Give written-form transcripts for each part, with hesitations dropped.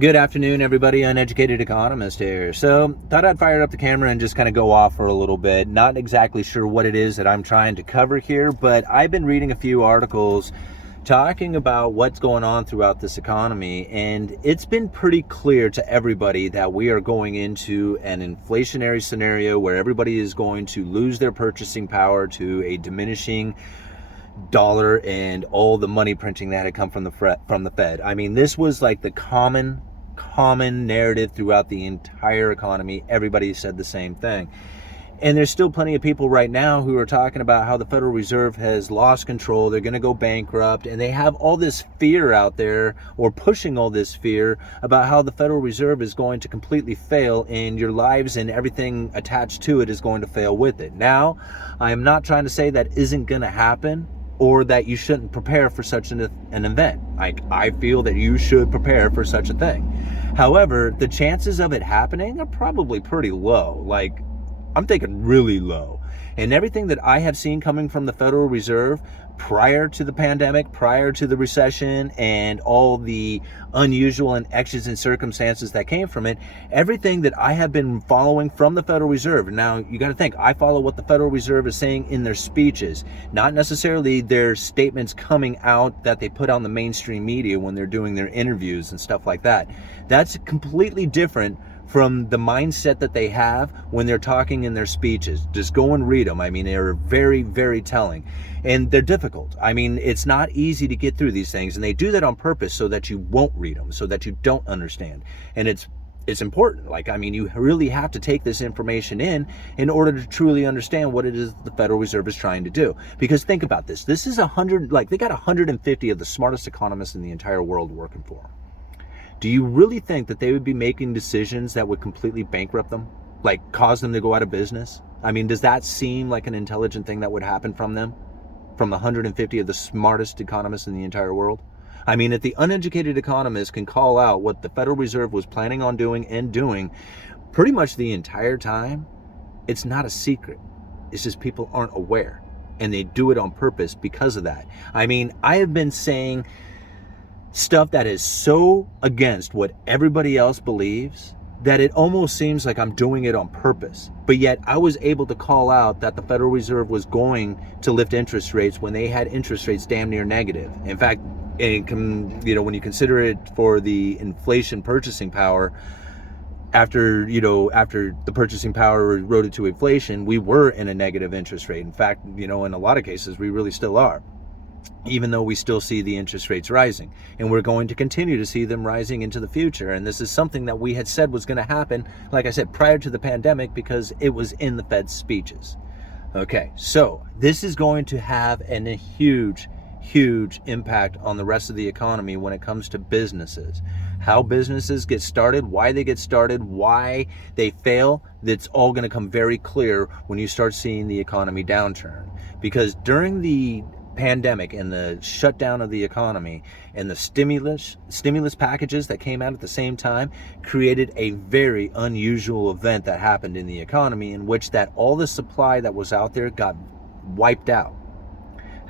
Good afternoon, everybody. Uneducated Economist here. So, thought I'd fire up the camera and just kind of go off for a little bit. Not exactly sure what it is that I'm trying to cover here, but I've been reading a few articles talking about what's going on throughout this economy, and it's been pretty clear to everybody that we are going into an inflationary scenario where everybody is going to lose their purchasing power to a diminishing dollar and all the money printing that had come from the Fed. I mean, this was like the common narrative throughout the entire economy. Everybody said the same thing. And there's still plenty of people right now who are talking about how the Federal Reserve has lost control, they're going to go bankrupt, and they have all this fear out there, or pushing all this fear about how the Federal Reserve is going to completely fail and your lives and everything attached to it is going to fail with it. Now, I am not trying to say that isn't going to happen, or that you shouldn't prepare for such an event. I feel that you should prepare for such a thing. However, the chances of it happening are probably pretty low. I'm thinking really low. And everything that I have seen coming from the Federal Reserve prior to the pandemic, prior to the recession, and all the unusual and exigent circumstances that came from it, everything that I have been following from the Federal Reserve. Now, you got to think, I follow what the Federal Reserve is saying in their speeches, not necessarily their statements coming out that they put on the mainstream media when they're doing their interviews and stuff like that. That's completely different from the mindset that they have when they're talking in their speeches. Just go and read them. I mean, they're very, very telling. And they're difficult. I mean, it's not easy to get through these things. And they do that on purpose so that you won't read them, so that you don't understand. And it's important. You really have to take this information in order to truly understand what it is the Federal Reserve is trying to do. Because think about this. This is they got 150 of the smartest economists in the entire world working for them. Do you really think that they would be making decisions that would completely bankrupt them? Like cause them to go out of business? I mean, does that seem like an intelligent thing that would happen from them? From the 150 of the smartest economists in the entire world? I mean, if the uneducated economist can call out what the Federal Reserve was planning on doing and doing pretty much the entire time, it's not a secret. It's just people aren't aware. And they do it on purpose because of that. I mean, I have been saying stuff that is so against what everybody else believes that it almost seems like I'm doing it on purpose. But yet I was able to call out that the Federal Reserve was going to lift interest rates when they had interest rates damn near negative. In fact, when you consider it for the inflation purchasing power, after the purchasing power eroded to inflation, we were in a negative interest rate. In fact, in a lot of cases, we really still are, even though we still see the interest rates rising. And we're going to continue to see them rising into the future. And this is something that we had said was going to happen, like I said, prior to the pandemic, because it was in the Fed's speeches. Okay, so this is going to have a huge impact on the rest of the economy when it comes to businesses. How businesses get started, why they get started, why they fail, that's all going to come very clear when you start seeing the economy downturn. Because during the pandemic and the shutdown of the economy and the stimulus packages that came out at the same time created a very unusual event that happened in the economy, in which that all the supply that was out there got wiped out.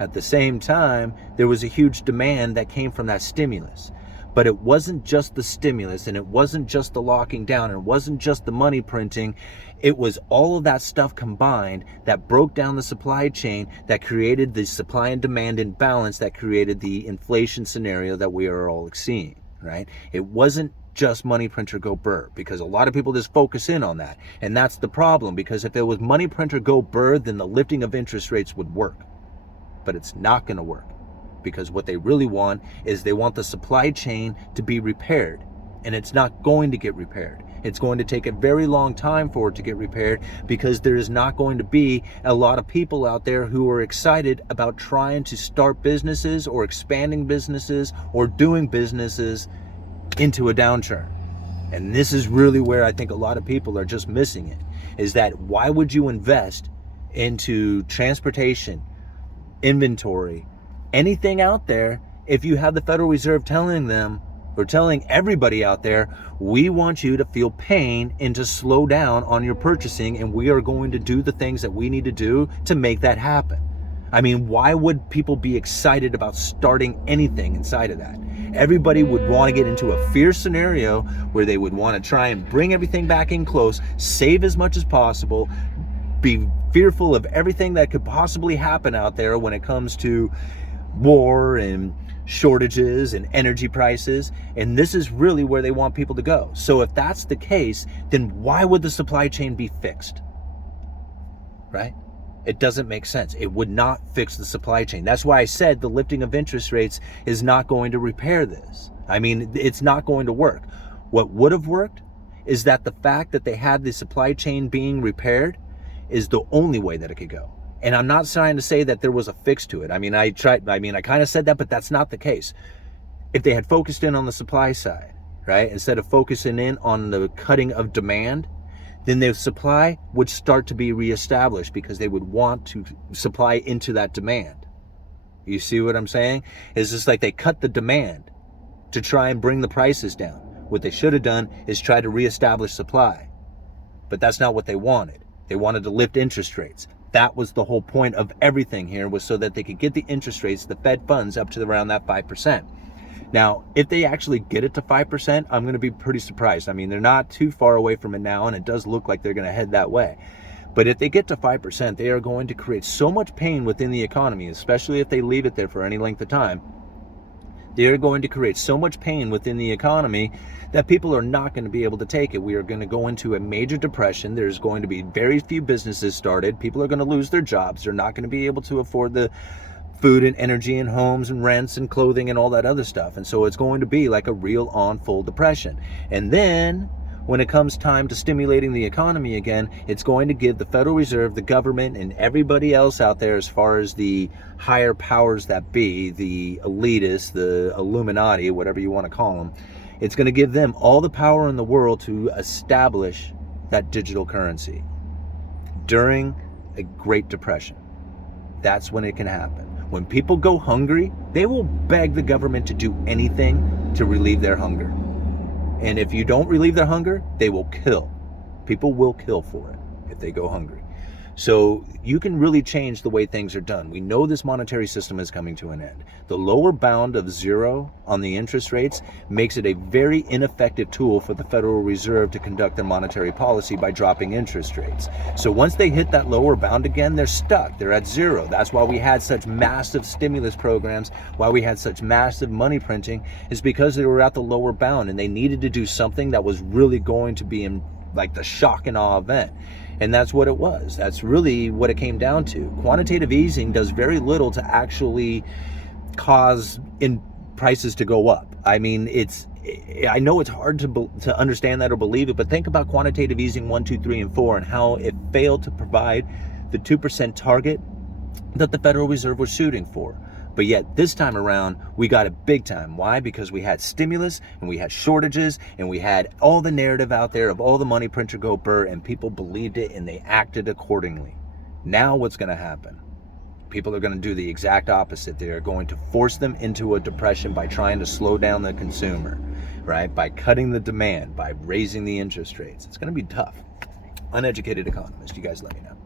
At the same time, there was a huge demand that came from that stimulus. But it wasn't just the stimulus, and it wasn't just the locking down, and it wasn't just the money printing. It was all of that stuff combined that broke down the supply chain, that created the supply and demand imbalance, that created the inflation scenario that we are all seeing, right? It wasn't just money printer go burr, because a lot of people just focus in on that. And that's the problem, because if it was money printer go burr, then the lifting of interest rates would work. But it's not going to work. Because what they really want is they want the supply chain to be repaired. And it's not going to get repaired. It's going to take a very long time for it to get repaired, because there is not going to be a lot of people out there who are excited about trying to start businesses or expanding businesses or doing businesses into a downturn. And this is really where I think a lot of people are just missing it, is that why would you invest into transportation, inventory, anything out there, if you have the Federal Reserve telling them, or telling everybody out there, we want you to feel pain and to slow down on your purchasing, and we are going to do the things that we need to do to make that happen. I mean, why would people be excited about starting anything inside of that? Everybody would want to get into a fear scenario where they would want to try and bring everything back in close, save as much as possible, be fearful of everything that could possibly happen out there when it comes to war and shortages and energy prices. And this is really where they want people to go. So if that's the case, then why would the supply chain be fixed? Right? It doesn't make sense. It would not fix the supply chain. That's why I said the lifting of interest rates is not going to repair this. I mean, it's not going to work. What would have worked is that the fact that they had the supply chain being repaired is the only way that it could go. And I'm not trying to say that there was a fix to it. I kind of said that, but that's not the case. If they had focused in on the supply side, right, instead of focusing in on the cutting of demand, then the supply would start to be reestablished because they would want to supply into that demand. You see what I'm saying? It's just like they cut the demand to try and bring the prices down. What they should have done is try to reestablish supply. But that's not what they wanted. They wanted to lift interest rates. That was the whole point of everything here, was so that they could get the interest rates, the Fed funds, up to around that 5%. Now, if they actually get it to 5%, I'm going to be pretty surprised. I mean, they're not too far away from it now, and it does look like they're going to head that way. But if they get to 5%, they are going to create so much pain within the economy, especially if they leave it there for any length of time. They are going to create so much pain within the economy that people are not going to be able to take it. We are going to go into a major depression. There's going to be very few businesses started. People are going to lose their jobs. They're not going to be able to afford the food and energy and homes and rents and clothing and all that other stuff. And so it's going to be like a real on full depression. And then when it comes time to stimulating the economy again, it's going to give the Federal Reserve, the government, and everybody else out there, as far as the higher powers that be, the elitists, the Illuminati, whatever you want to call them, it's going to give them all the power in the world to establish that digital currency during a Great Depression. That's when it can happen. When people go hungry, they will beg the government to do anything to relieve their hunger. And if you don't relieve their hunger, they will kill. People will kill for it if they go hungry. So you can really change the way things are done. We know this monetary system is coming to an end. The lower bound of 0 on the interest rates makes it a very ineffective tool for the Federal Reserve to conduct their monetary policy by dropping interest rates. So once they hit that lower bound again, they're stuck. They're at 0. That's why we had such massive stimulus programs, why we had such massive money printing, is because they were at the lower bound and they needed to do something that was really going to be in like the shock and awe event. And that's what it was. That's really what it came down to. Quantitative easing does very little to actually cause prices to go up. I mean, I know it's hard to understand that or believe it, but think about quantitative easing 1, 2, 3, and 4 and how it failed to provide the 2% target that the Federal Reserve was shooting for. But yet this time around, we got it big time. Why? Because we had stimulus and we had shortages and we had all the narrative out there of all the money printer go burr, and people believed it and they acted accordingly. Now what's going to happen? People are going to do the exact opposite. They are going to force them into a depression by trying to slow down the consumer, right? By cutting the demand, by raising the interest rates. It's going to be tough. Uneducated Economist, you guys let me know.